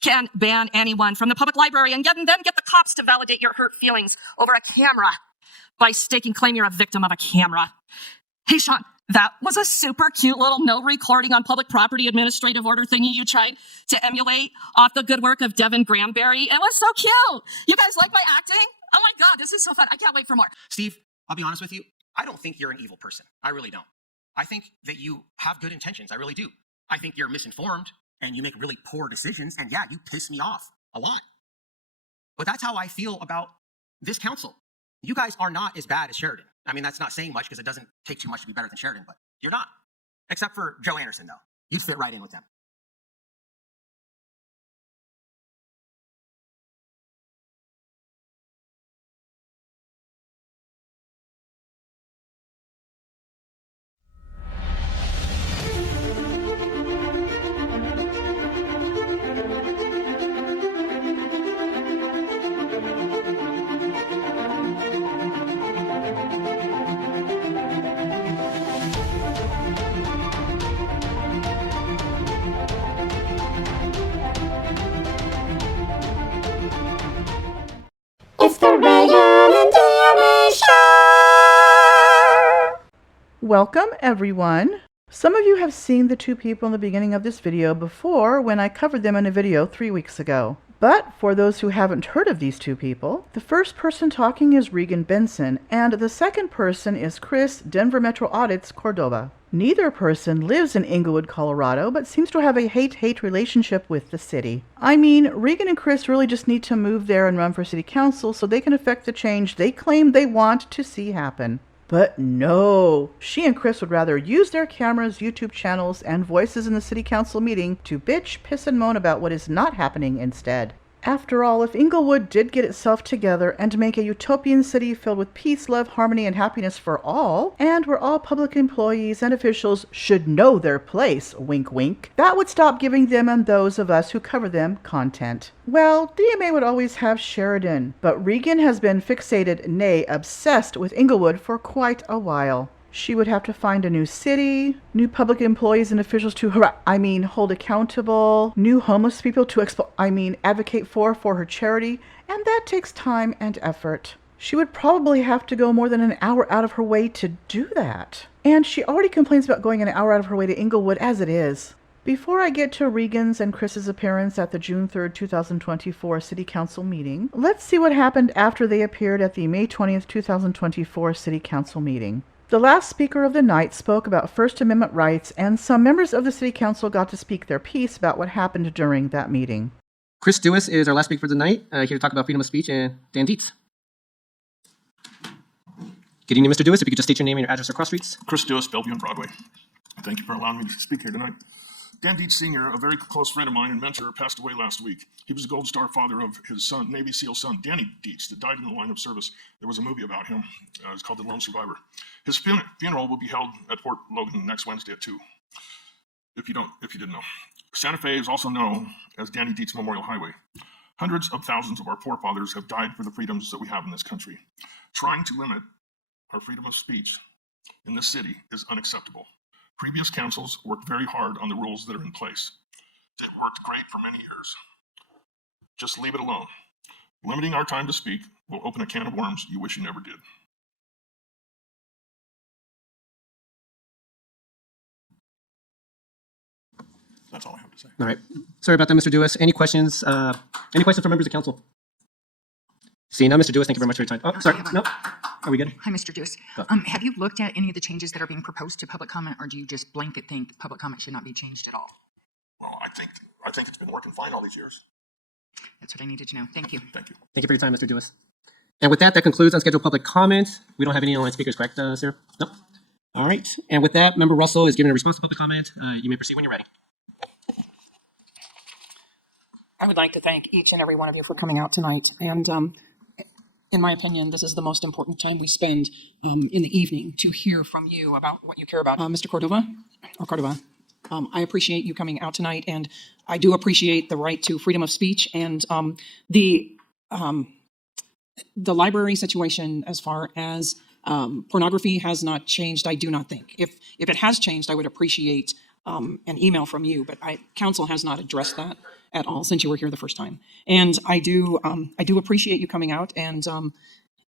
can ban anyone from the public library and then get the cops to validate your hurt feelings over a camera by staking claim you're a victim of a camera. Hey, Sean, that was a super cute little no recording on public property administrative order thingy you tried to emulate off the good work of Devin Granberry. It was so cute. You guys like my acting? Oh my God, this is so fun. I can't wait for more. Steve, I'll be honest with you. I don't think you're an evil person. I really don't. I think that you have good intentions. I really do. I think you're misinformed and you make really poor decisions. And yeah, you piss me off a lot. But that's how I feel about this council. You guys are not as bad as Sheridan. I mean, that's not saying much because it doesn't take too much to be better than Sheridan, but you're not. Except for Joe Anderson, though. You'd fit right in with them. It's the Regan and Danny Show! Welcome, everyone. Some of you have seen the two people in the beginning of this video before when I covered them in a video 3 weeks ago. But for those who haven't heard of these two people, the first person talking is Regan Benson, and the second person is Chris, Denver Metro Audits, Cordova. Neither person lives in Inglewood, Colorado, but seems to have a hate-hate relationship with the city. I mean, Regan and Chris really just need to move there and run for city council so they can affect the change they claim they want to see happen. But no, she and Chris would rather use their cameras, YouTube channels, and voices in the city council meeting to bitch, piss, and moan about what is not happening instead. After all, if Inglewood did get itself together and make a utopian city filled with peace, love, harmony, and happiness for all, and where all public employees and officials should know their place, wink wink, that would stop giving them and those of us who cover them content. Well, DMA would always have Sheridan, but Regan has been fixated, nay, obsessed with Inglewood for quite a while. She would have to find a new city, new public employees and officials to hold accountable, new homeless people to advocate for her charity, and that takes time and effort. She would probably have to go more than an hour out of her way to do that. And she already complains about going an hour out of her way to Inglewood as it is. Before I get to Regan's and Chris's appearance at the June 3rd, 2024 City Council meeting, let's see what happened after they appeared at the May 20th, 2024 City Council meeting. The last speaker of the night spoke about First Amendment rights, and some members of the City Council got to speak their piece about what happened during that meeting. Chris Dewis is our last speaker for the night, here to talk about freedom of speech, and Dan Dietz. Good evening, Mr. Dewis. If you could just state your name and your address across streets. Chris Dewis, Bellevue and Broadway. Thank you for allowing me to speak here tonight. Dan Dietz Sr., a very close friend of mine and mentor, passed away last week. He was the Gold Star father of his son, Navy SEAL son, Danny Dietz, that died in the line of service. There was a movie about him. It's called The Lone Survivor. His funeral will be held at Fort Logan next Wednesday at 2, if you didn't know. Santa Fe is also known as Danny Dietz Memorial Highway. Hundreds of thousands of our forefathers have died for the freedoms that we have in this country. Trying to limit our freedom of speech in this city is unacceptable. Previous councils worked very hard on the rules that are in place. It worked great for many years. Just leave it alone. Limiting our time to speak will open a can of worms you wish you never did. That's all I have to say. All right. Sorry about that, Mr. Dewis. Any questions? Any questions from members of council? Seeing none, Mr. Dewis, thank you very much for your time. Oh, sorry. No. Are we good? Hi, Mr. Dewis. Have you looked at any of the changes that are being proposed to public comment, or do you just blanket think public comment should not be changed at all? Well, I think it's been working fine all these years. That's what I needed to know. Thank you. Thank you. Thank you for your time, Mr. Dewis. And with that, that concludes unscheduled public comment. We don't have any online speakers, correct, sir? No. All right. And with that, Member Russell is giving a response to public comment. You may proceed when you're ready. I would like to thank each and every one of you for coming out tonight. And in my opinion, this is the most important time we spend in the evening to hear from you about what you care about. Mr. Cordova, I appreciate you coming out tonight, and I do appreciate the right to freedom of speech and the library situation as far as pornography has not changed, I do not think. If it has changed, I would appreciate an email from you, but council has not addressed that. at all since you were here the first time. And I do appreciate you coming out, and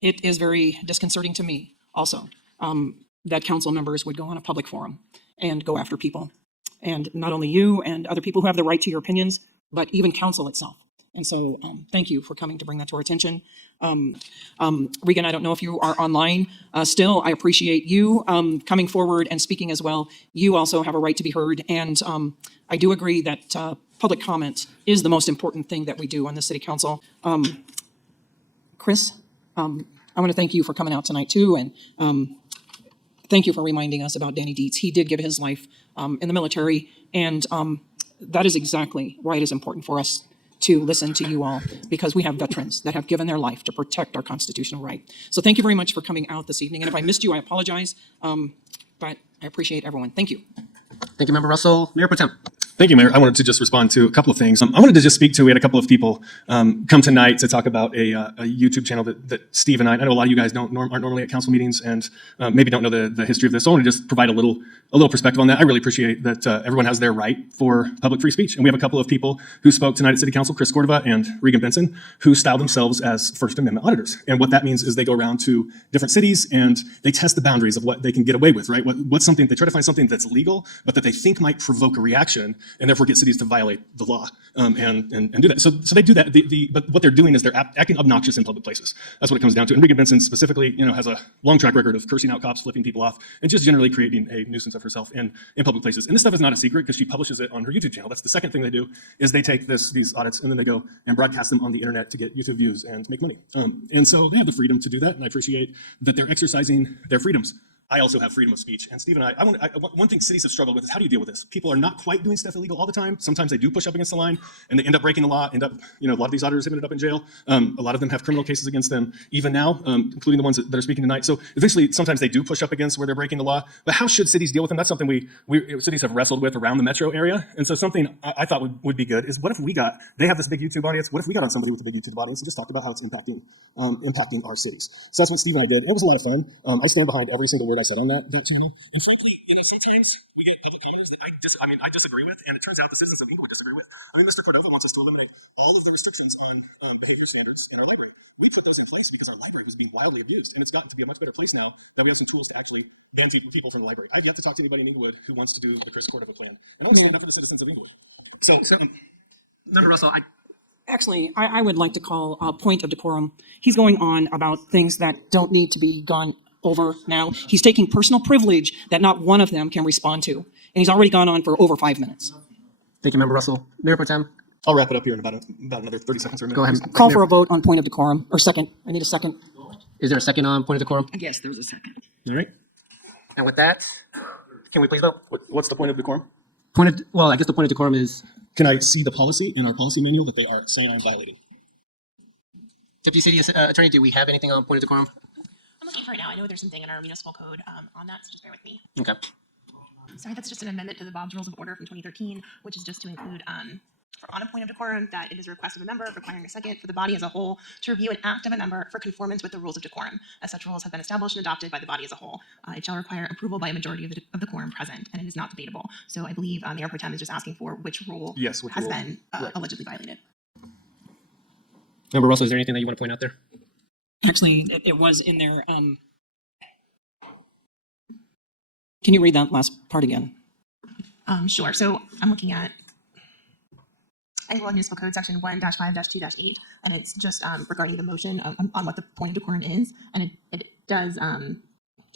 it is very disconcerting to me also that council members would go on a public forum and go after people. And not only you and other people who have the right to your opinions, but even council itself. And so thank you for coming to bring that to our attention. Regan, I don't know if you are online still. I appreciate you coming forward and speaking as well. You also have a right to be heard. And I do agree that public comment is the most important thing that we do on the city council. Chris, I want to thank you for coming out tonight too. And thank you for reminding us about Danny Dietz. He did give his life in the military. And that is exactly why it is important for us to listen to you all, because we have veterans that have given their life to protect our constitutional right. So thank you very much for coming out this evening. And if I missed you, I apologize, but I appreciate everyone. Thank you. Thank you, Member Russell. Mayor Pro Tem. Thank you, Mayor. I wanted to just respond to a couple of things. I wanted to just speak to, we had a couple of people come tonight to talk about a YouTube channel that Steve and I know a lot of you guys aren't normally at council meetings and maybe don't know the history of this. So I want to just provide a little perspective on that. I really appreciate that everyone has their right for public free speech. And we have a couple of people who spoke tonight at City Council, Chris Cordova and Regan Benson, who style themselves as First Amendment auditors. And what that means is they go around to different cities and they test the boundaries of what they can get away with, right? What's something, they try to find something that's legal, but that they think might provoke a reaction and therefore get cities to violate the law and do that. So they do that. But what they're doing is they're acting obnoxious in public places. That's what it comes down to. And Regan Benson specifically, has a long track record of cursing out cops, flipping people off, and just generally creating a nuisance of herself in public places. And this stuff is not a secret because she publishes it on her YouTube channel. That's the second thing they do is they take these audits and then they go and broadcast them on the internet to get YouTube views and make money. And so they have the freedom to do that, and I appreciate that they're exercising their freedoms. I also have freedom of speech. And Steve and one thing cities have struggled with is how do you deal with this? People are not quite doing stuff illegal all the time. Sometimes they do push up against the line and they end up breaking the law, a lot of these auditors have ended up in jail. A lot of them have criminal cases against them even now, including the ones that are speaking tonight. So eventually, sometimes they do push up against where they're breaking the law. But how should cities deal with them? That's something cities have wrestled with around the metro area. And so something I thought would be good is what if they have this big YouTube audience, what if we got on somebody with a big YouTube audience and just talked about how it's impacting our cities? So that's what Steve and I did. It was a lot of fun. I stand behind every single word I said on that channel. And frankly, sometimes we get public comments that I disagree with, and it turns out the citizens of Inglewood disagree with. Mr. Cordova wants us to eliminate all of the restrictions on behavior standards in our library. We put those in place because our library was being wildly abused, and it's gotten to be a much better place now that we have some tools to actually ban people from the library. I've yet to talk to anybody in Inglewood who wants to do the Chris Cordova plan. And I want to stand up for the citizens of Inglewood. So Member Russell, Actually, I would like to call a point of decorum. He's going on about things that don't need to be gone over now. He's taking personal privilege that not one of them can respond to. And he's already gone on for over 5 minutes. Thank you, Member Russell. Mayor Pro Tem. I'll wrap it up here in about another 30 seconds or a minute. Go ahead. Call for a vote on point of decorum, or second. I need a second. Is there a second on point of decorum? Yes, there's a second. All right. And with that, can we please vote? What's the point of decorum? I guess the point of decorum is, Can I see the policy in our policy manual that they are saying I'm violating? Deputy City Attorney, do we have anything on point of decorum? I'm looking for it now. I know there's something in our municipal code on that, so just bear with me. Okay. Sorry, that's just an amendment to the Bob's Rules of Order from 2013, which is just to include on a point of decorum that it is a request of a member requiring a second for the body as a whole to review an act of a member for conformance with the rules of decorum. As such rules have been established and adopted by the body as a whole, it shall require approval by a majority of the quorum present, and it is not debatable. So I believe Mayor Pro Tem is just asking for which rule has been allegedly violated. Member Russell, is there anything that you want to point out there? Actually, it was in there. Can you read that last part again? Sure. So I'm looking at Inglewood Municipal Code Section 1-5-2-8, and it's just regarding the motion on what the point of decorum is, and it does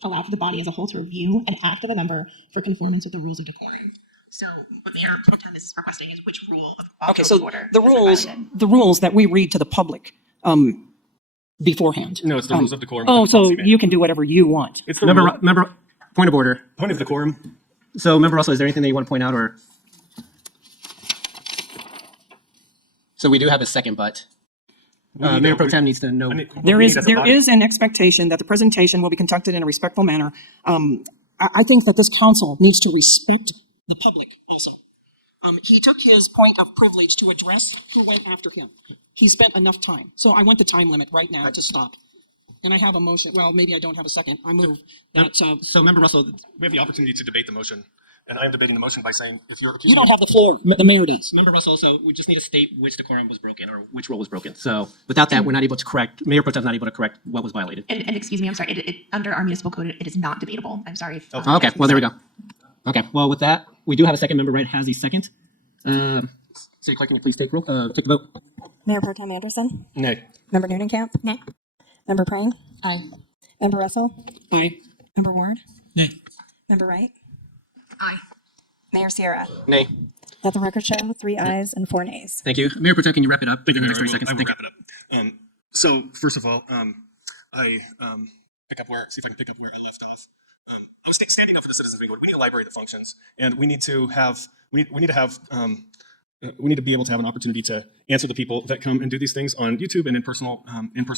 allow for the body as a whole to review an act of a member for conformance with the rules of decorum. So what Mayor Pro Tem is requesting is which rule of order. The rules that we read to the public beforehand. No, it's the rules of decorum. Oh, so you can do whatever you want. It's the Member, point of order. point of decorum. So, Member Russell, is there anything that you want to point out, or? So we do have a second, but Mayor Pro Tem needs to know. There is an expectation that the presentation will be conducted in a respectful manner. I think that this council needs to respect the public also. He took his point of privilege to address who went after him. He spent enough time. So I want the time limit right now to stop. And I have a motion. Well, maybe I don't have a second. I move that. So, Member Russell, We have the opportunity to debate the motion And I am debating the motion by saying, if you're accusing You don't have the floor. The mayor does. Member Russell, also, we just need to state which decorum was broken or which rule was broken. So without that, we're not able to correct, Mayor Pro Tem's not able to correct what was violated. And excuse me, I'm sorry, under our municipal code, it is not debatable. I'm sorry. If, Okay, well, there we go. Okay, well, with that, we do have a second. Member Wright has a second. City Clerk, can you please take the vote? Mayor Pro Tem Anderson. Nay. Member Newdenkamp. Nay. Member Prang. Aye. Member Russell. Aye. Member Ward. Nay. Member Wright. Aye. Mayor Sierra. Nay. Let the record show 3 ayes and 4 nays. Thank you. Mayor Pro Tem, can you wrap it up? Thank you, in the Mayor. next 30 seconds? I will Thank you. wrap it up. So first of all, I pick up where, see if I can pick up where I left off. I was standing up for the citizens of Inglewood. We need a library that functions, and we need to have, we need to have, we need to be able to have an opportunity to answer the people that come and do these things on YouTube and in person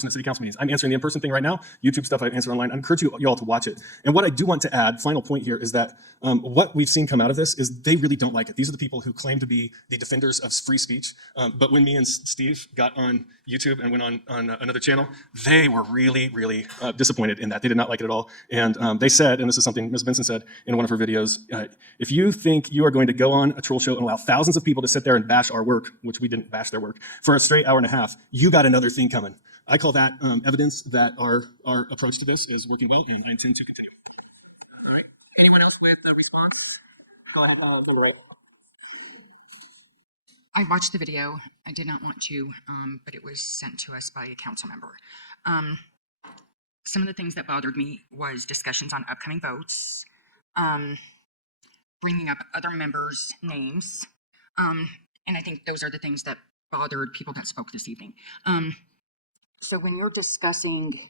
at city council meetings. I'm answering the in-person thing right now. YouTube stuff I answer online. I encourage you all to watch it. And what I do want to add, final point here, is that what we've seen come out of this is they really don't like it. These are the people who claim to be the defenders of free speech. But when me and Steve got on YouTube and went on another channel, they were really, really disappointed in that. They did not like it at all. And they said, and this is something Ms. Benson said in one of her videos, if you think you are going to go on a troll show and allow thousands of people to sit there and bash our work, which we didn't bash their work, for a straight hour and a half, you got another thing coming. I call that evidence that our approach to this is working well, and I intend to continue. All right. Anyone else with a response? Go ahead, I watched the video. I did not want to, but it was sent to us by a council member. Some of the things that bothered me was discussions on upcoming votes, bringing up other members' names, and I think those are the things that bothered people that spoke this evening. So when you're discussing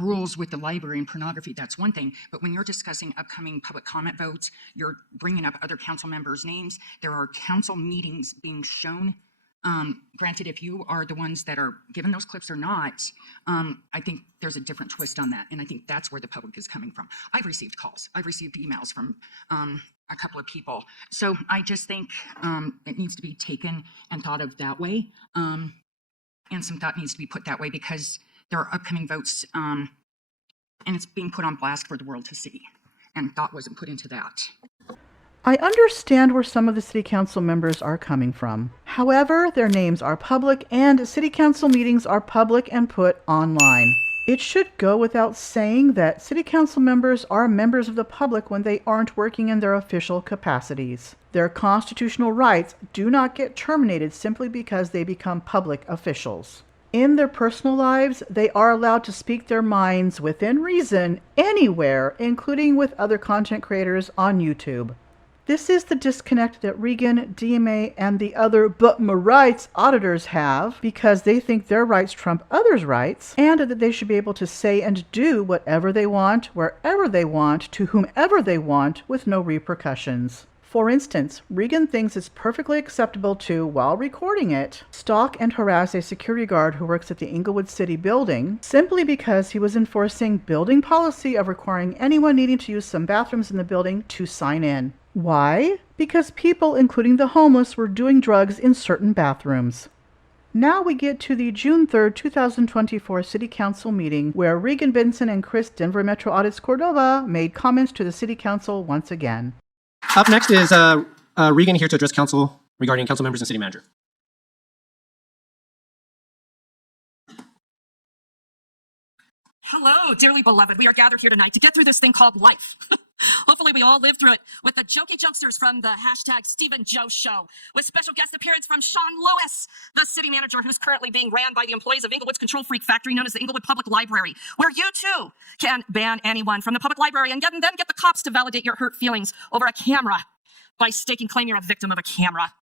rules with the library and pornography, that's one thing. But when you're discussing upcoming public comment votes, you're bringing up other council members' names. There are council meetings being shown. Granted, if you are the ones that are given those clips or not, I think there's a different twist on that. And I think that's where the public is coming from. I've received calls. I've received emails from a couple of people. So I just think it needs to be taken and thought of that way. And some thought needs to be put that way because there are upcoming votes and it's being put on blast for the world to see. And thought wasn't put into that. I understand where some of the city council members are coming from. However, their names are public and city council meetings are public and put online. It should go without saying that city council members are members of the public when they aren't working in their official capacities. Their constitutional rights do not get terminated simply because they become public officials. In their personal lives, they are allowed to speak their minds within reason anywhere, including with other content creators on YouTube. This is the disconnect that Regan, DMA, and the other but my rights auditors have because they think their rights trump others' rights and that they should be able to say and do whatever they want, wherever they want, to whomever they want, with no repercussions. For instance, Regan thinks it's perfectly acceptable to, while recording it, stalk and harass a security guard who works at the Inglewood City building simply because he was enforcing building policy of requiring anyone needing to use some bathrooms in the building to sign in. Why? Because people, including the homeless, were doing drugs in certain bathrooms. Now we get to the June 3rd, 2024 City Council meeting where Regan Benson and Chris Denver Metro Audits Cordova made comments to the City Council once again. Up next is Regan here to address council regarding council members and city manager. Hello, dearly beloved. We are gathered here tonight to get through this thing called life. Hopefully we all live through it with the jokey jokesters from the hashtag Stephen Joe Show, with special guest appearance from Sean Lewis, the city manager who's currently being ran by the employees of Inglewood's control freak factory known as the Inglewood Public Library, where you too can ban anyone from the public library and then get the cops to validate your hurt feelings over a camera by staking claim you're a victim of a camera.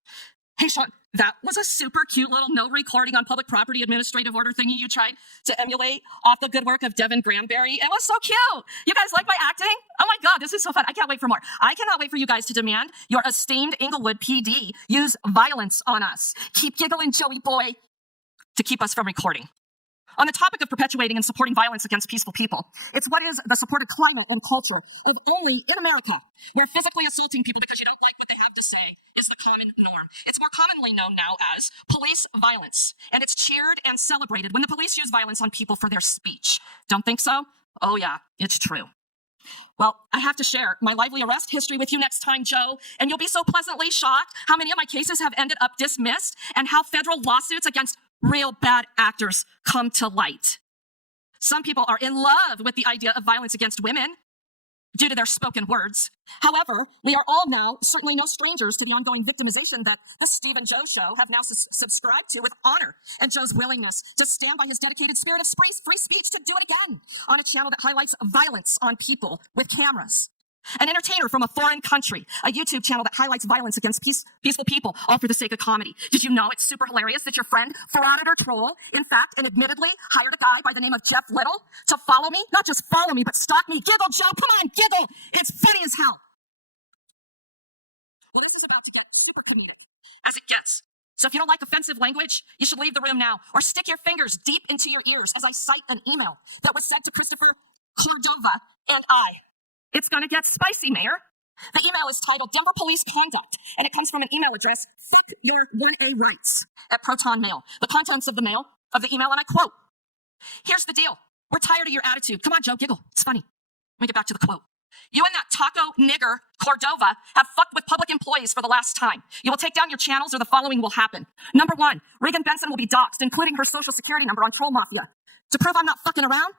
Hey, Sean, that was a super cute little no recording on public property administrative order thingy you tried to emulate off the good work of Devin Granberry. It was so cute. You guys like my acting? Oh my God, this is so fun. I can't wait for more. I cannot wait for you guys to demand your esteemed Inglewood PD use violence on us. Keep giggling, Joey boy, to keep us from recording. On the topic of perpetuating and supporting violence against peaceful people, it's what is the supported climate and culture of only in America, where physically assaulting people because you don't like what they have to say is the common norm. It's more commonly known now as police violence, and it's cheered and celebrated when the police use violence on people for their speech. Don't think so? Oh yeah, it's true. Well, I have to share my lively arrest history with you next time, Joe, and you'll be so pleasantly shocked how many of my cases have ended up dismissed and how federal lawsuits against real bad actors come to light. Some people are in love with the idea of violence against women due to their spoken words. However, we are all now certainly no strangers to the ongoing victimization that the Steve and Joe show have now subscribed to with honor, and Joe's willingness to stand by his dedicated spirit of free speech to do it again on a channel that highlights violence on people with cameras. An entertainer from a foreign country, a YouTube channel that highlights violence against peaceful people, all for the sake of comedy. Did you know it's super hilarious that your friend, Frauditor Troll, in fact, and admittedly, hired a guy by the name of Jeff Little to follow me? Not just follow me, but stalk me. Giggle, Joe, come on, giggle. It's funny as hell. Well, this is about to get super comedic, as it gets. So if you don't like offensive language, you should leave the room now, or stick your fingers deep into your ears as I cite an email that was sent to Christopher Cordova and I. It's gonna get spicy, Mayor. The email is titled Denver Police Conduct, and it comes from an email address, fuck your 1A rights, at Proton Mail. The contents of the email, and I quote, here's the deal. We're tired of your attitude. Come on, Joe, giggle. It's funny. Let me get back to the quote. You and that taco nigger, Cordova, have fucked with public employees for the last time. You will take down your channels or the following will happen. Number one, Regan Benson will be doxxed, including her social security number on Troll Mafia. To prove I'm not fucking around,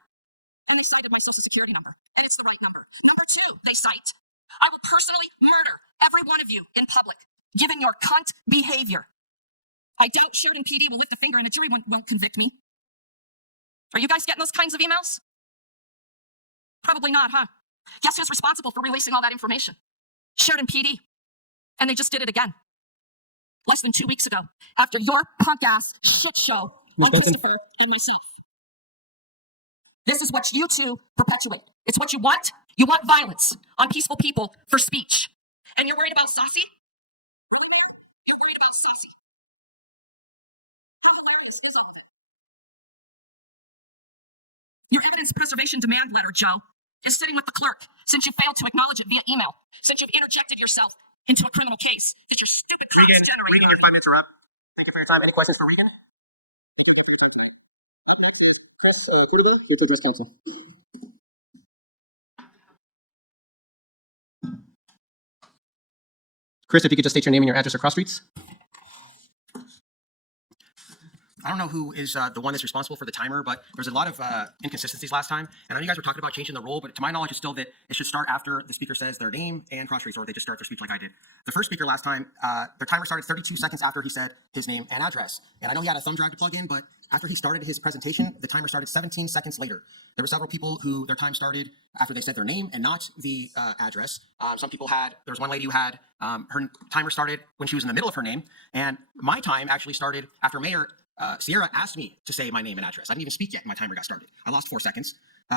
and they cited my social security number, and it's the right number. Number two, they cite, I will personally murder every one of you in public, given your cunt behavior. I doubt Sheridan PD will lift a finger and a jury won't convict me. Are you guys getting those kinds of emails? Probably not, huh? Guess who's responsible for releasing all that information? Sheridan PD. And they just did it again. Less than 2 weeks ago, after your punk-ass shit show on Christopher and myself. This is what you two perpetuate. It's what you want. You want violence on peaceful people for speech. And you're worried about Saucy? You're worried about Saucy. How hilarious is it? Your evidence preservation demand letter, Joe, is sitting with the clerk since you failed to acknowledge it via email, since you've interjected yourself into a criminal case that your stupid crimes generate. Regan, your 5 minutes are up. Thank you for your time. Any questions for Regan? Chris, Cordova, your address counsel. Chris, if you could just state your name and your address across streets. I don't know who is the one that's responsible for the timer, but there's a lot of inconsistencies last time. And I know you guys were talking about changing the rule, but to my knowledge, it's still that it should start after the speaker says their name and cross streets, or they just start their speech like I did. The first speaker last time, their timer started 32 seconds after he said his name and address. And I know he had a thumb drive to plug in, but after he started his presentation, the timer started 17 seconds later. There were several people who their time started after they said their name and not the address. Some people there was one lady who had, her timer started when she was in the middle of her name. And my time actually started after Mayor Sierra asked me to say my name and address. I didn't even speak yet and my timer got started. I lost 4 seconds.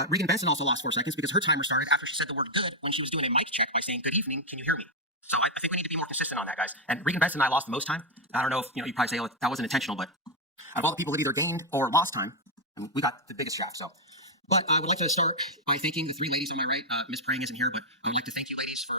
Regan Benson also lost 4 seconds because her timer started after she said the word good when she was doing a mic check by saying, good evening, can you hear me? So I think we need to be more consistent on that, guys. And Regan Benson and I lost the most time. I don't know if, you probably say, oh, that wasn't intentional, but out of all the people that either gained or lost time, we got the biggest draft. So, but I would like to start by thanking the 3 ladies on my right. Ms. Prang isn't here, but I would like to thank you ladies for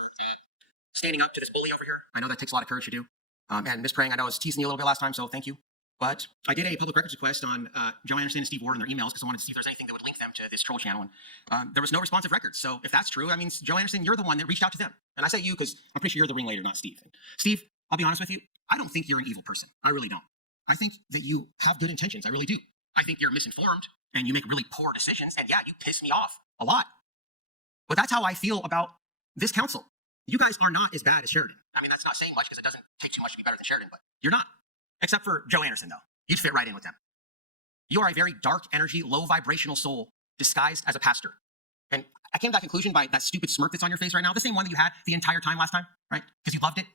standing up to this bully over here. I know that takes a lot of courage to do. And Ms. Prang, I know I was teasing you a little bit last time, so thank you. But I did a public records request on Joe Anderson and Steve Ward in their emails because I wanted to see if there's anything that would link them to this troll channel. And there was no responsive records. So if that's true, that means Joe Anderson, you're the one that reached out to them. And I say you because I'm pretty sure you're the ringleader, not Steve. Steve, I'll be honest with you. I don't think you're an evil person. I really don't. I think that you have good intentions. I really do. I think you're misinformed and you make really poor decisions. And yeah, you piss me off a lot. But that's how I feel about this council. You guys are not as bad as Sheridan. I mean, that's not saying much because it doesn't take too much to be better than Sheridan, but you're not. Except for Joe Anderson, though. You'd fit right in with them. You are a very dark energy, low vibrational soul disguised as a pastor. And I came to that conclusion by that stupid smirk that's on your face right now, the same one that you had the entire time last time, right? Because you loved it.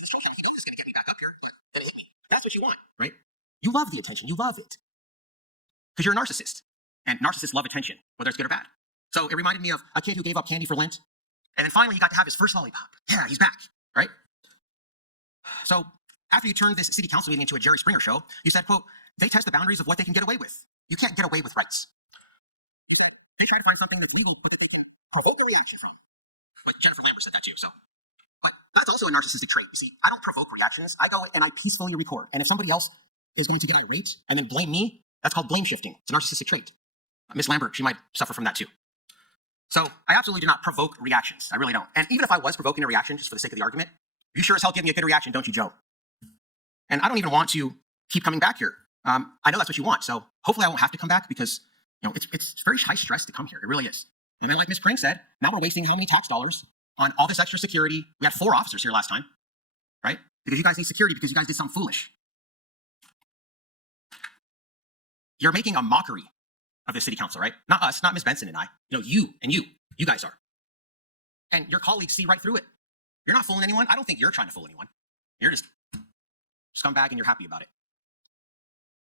This troll channel, you know this is going to get me back up here. Then it hit me. That's what you want, right? You love the attention. You love it. Because you're a narcissist. And narcissists love attention, whether it's good or bad. So it reminded me of a kid who gave up candy for Lent. And then finally he got to have his first lollipop. Yeah, he's back, right? So after you turned this city council meeting into a Jerry Springer show, you said, quote, they test the boundaries of what they can get away with. You can't get away with rights. They try to find something that's legal, but they can provoke a reaction from. But Jennifer Lambert said that too, so. But that's also a narcissistic trait. You see, I don't provoke reactions. I go and I peacefully record. And if somebody else is going to get irate and then blame me, that's called blame shifting. It's a narcissistic trait. Miss Lambert, she might suffer from that too. So I absolutely do not provoke reactions. I really don't. And even if I was provoking a reaction just for the sake of the argument, you sure as hell give me a good reaction, don't you, Joe? And I don't even want to keep coming back here. I know that's what you want, so hopefully I won't have to come back because it's very high stress to come here. It really is. And then, like Ms. Pring said, now we're wasting how many tax dollars on all this extra security? We had 4 officers here last time, right? Because you guys need security because you guys did something foolish. You're making a mockery of the city council, right? Not us, not Ms. Benson and I. You guys are. And your colleagues see right through it. You're not fooling anyone. I don't think you're trying to fool anyone. You're just scumbag and you're happy about it.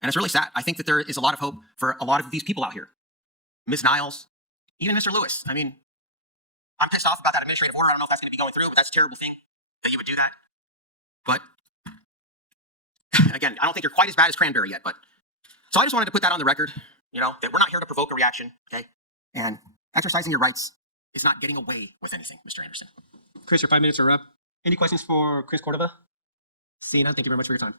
And it's really sad. I think that there is a lot of hope for a lot of these people out here. Ms. Niles, even Mr. Lewis. I mean, I'm pissed off about that administrative order. I don't know if that's going to be going through, but that's a terrible thing that you would do that. But again, I don't think you're quite as bad as Cranberry yet. But so I just wanted to put that on the record, that we're not here to provoke a reaction, okay? And exercising your rights is not getting away with anything, Mr. Anderson. Chris, your 5 minutes are up. Any questions for Chris Cordova? Seeing none, thank you very much for your time.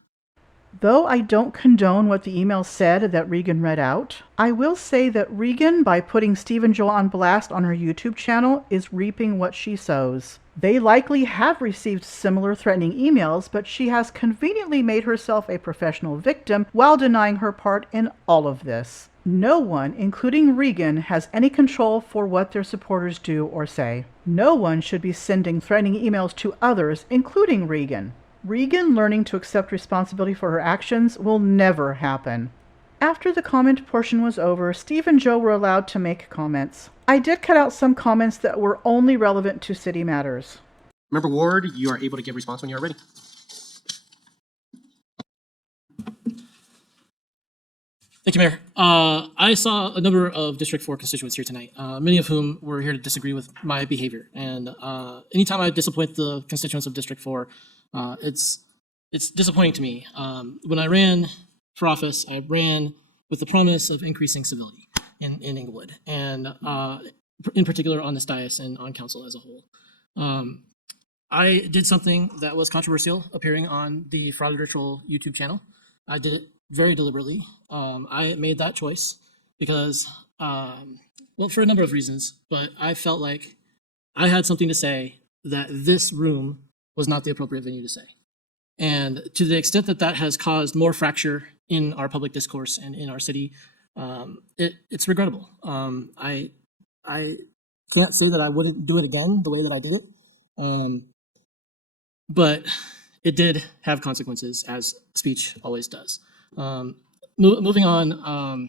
Though I don't condone what the email said that Regan read out, I will say that Regan, by putting Steve and Joel on blast on her YouTube channel, is reaping what she sows. They likely have received similar threatening emails, but she has conveniently made herself a professional victim while denying her part in all of this. No one, including Regan, has any control for what their supporters do or say. No one should be sending threatening emails to others, including Regan. Regan learning to accept responsibility for her actions will never happen. After the comment portion was over, Steve and Joe were allowed to make comments. I did cut out some comments that were only relevant to city matters. Member Ward, you are able to give response when you are ready. Thank you, Mayor. I saw a number of District 4 constituents here tonight, many of whom were here to disagree with my behavior. And anytime I disappoint the constituents of District 4, it's disappointing to me. When I ran for office, I ran with the promise of increasing civility in Inglewood, and in particular on this dais and on council as a whole. I did something that was controversial, appearing on the Frauditor Troll YouTube channel. I did it very deliberately. I made that choice because, well, for a number of reasons, but I felt like I had something to say that this room was not the appropriate venue to say. And to the extent that that has caused more fracture in our public discourse and in our city, it's regrettable. I can't say that I wouldn't do it again the way that I did it, but it did have consequences, as speech always does. Moving on,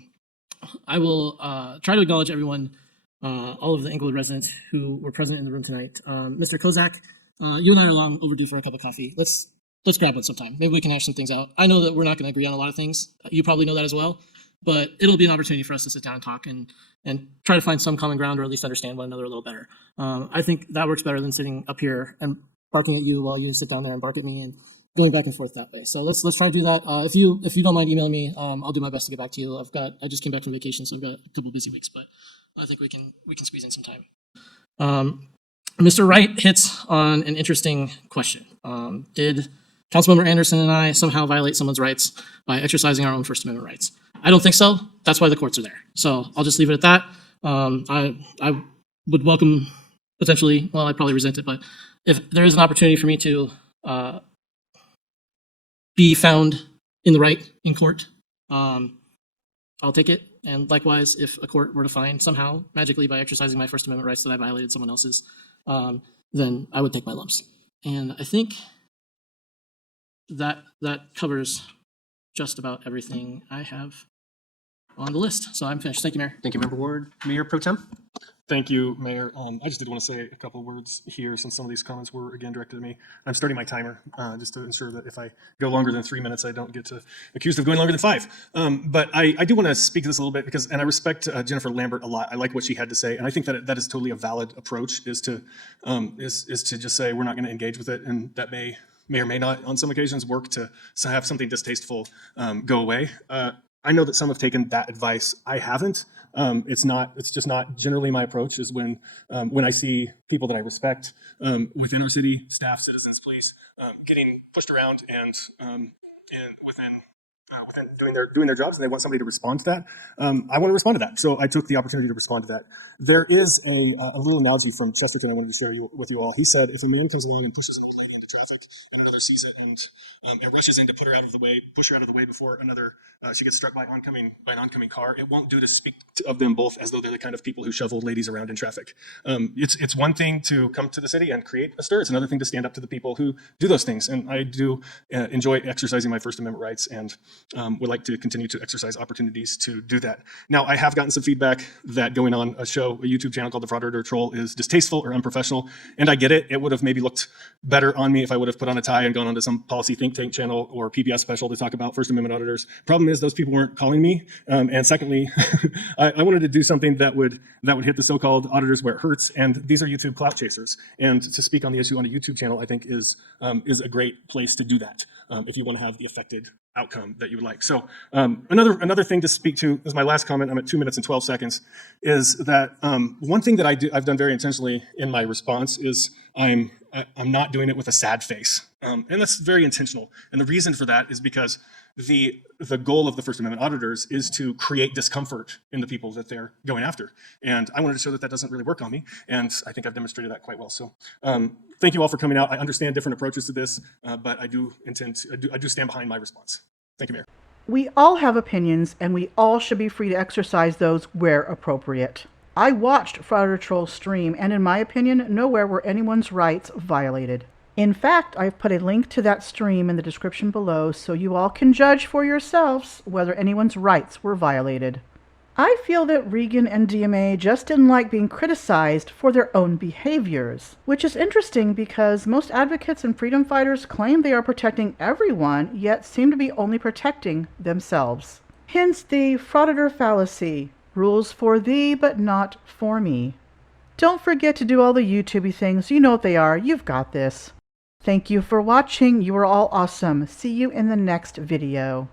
I will try to acknowledge everyone, all of the Inglewood residents who were present in the room tonight. Mr. Kozak, you and I are long overdue for a cup of coffee. Let's grab one sometime. Maybe we can hash some things out. I know that we're not going to agree on a lot of things. You probably know that as well. But it'll be an opportunity for us to sit down and talk and try to find some common ground, or at least understand one another a little better. I think that works better than sitting up here and barking at you while you sit down there and bark at me and going back and forth that way. So let's try to do that. If you don't mind emailing me, I'll do my best to get back to you. I just came back from vacation, so I've got a couple busy weeks, but I think we can squeeze in some time. Mr. Wright hits on an interesting question. Did Councilmember Anderson and I somehow violate someone's rights by exercising our own First Amendment rights? I don't think so. That's why the courts are there. So I'll just leave it at that. I would welcome potentially, well, I'd probably resent it, but if there is an opportunity for me to be found in the right in court, I'll take it. And likewise, if a court were to find somehow, magically, by exercising my First Amendment rights, that I violated someone else's, then I would take my lumps. And I think that covers just about everything I have on the list. So I'm finished. Thank you, Mayor. Thank you, Member Ward. Mayor Pro Tem? Thank you, Mayor. I just did want to say a couple of words here since some of these comments were again directed at me. I'm starting my timer just to ensure that if I go longer than 3 minutes, I don't get accused of going longer than 5. But I do want to speak to this a little bit and I respect Jennifer Lambert a lot. I like what she had to say, and I think that is totally a valid approach. Is to just say we're not going to engage with it, and that may or may not on some occasions work to have something distasteful go away. I know that some have taken that advice. I haven't. It's just not generally my approach. Is when I see people that I respect within our city, staff, citizens, police, getting pushed around and within within doing their jobs, and they want somebody to respond to that. I want to respond to that, so I took the opportunity to respond to that. There is a little analogy from Chesterton I wanted to share with you all. He said, if a man comes along and pushes an old lady into traffic, and another sees it and rushes in to push her out of the way before another she gets struck by an oncoming car, it won't do to speak of them both as though they're the kind of people who shove old ladies around in traffic. It's one thing to come to the city and create a stir. It's another thing to stand up to the people who do those things. And I do enjoy exercising my First Amendment rights, and would like to continue to exercise opportunities to do that. Now, I have gotten some feedback that going on a YouTube channel called the Frauditor Troll is distasteful or unprofessional, and I get it. It would have maybe looked better on me if I would have put on a tie and gone onto some policy think tank channel or PBS special to talk about First Amendment auditors. Problem is, those people weren't calling me. And secondly, I wanted to do something that would hit the so-called auditors where it hurts, and these are YouTube clout chasers. And to speak on the issue on a YouTube channel, I think is a great place to do that if you want to have the affected outcome that you would like. So another thing to speak to is my last comment. I'm at 2 minutes and 12 seconds. Is that one thing that I've done very intentionally in my response is I'm not doing it with a sad face, and that's very intentional. And the reason for that is because the goal of the First Amendment auditors is to create discomfort in the people that they're going after. And I wanted to show that doesn't really work on me, and I think I've demonstrated that quite well. So thank you all for coming out. I understand different approaches to this, but I do stand behind my response. Thank you, Mayor. We all have opinions, and we all should be free to exercise those where appropriate. I watched Frauditor Troll's stream, and in my opinion, nowhere were anyone's rights violated. In fact, I've put a link to that stream in the description below so you all can judge for yourselves whether anyone's rights were violated. I feel that Regan and DMA just didn't like being criticized for their own behaviors, which is interesting because most advocates and freedom fighters claim they are protecting everyone, yet seem to be only protecting themselves. Hence the frauditor fallacy, rules for thee but not for me. Don't forget to do all the YouTubey things, you know what they are, you've got this. Thank you for watching, you are all awesome. See you in the next video.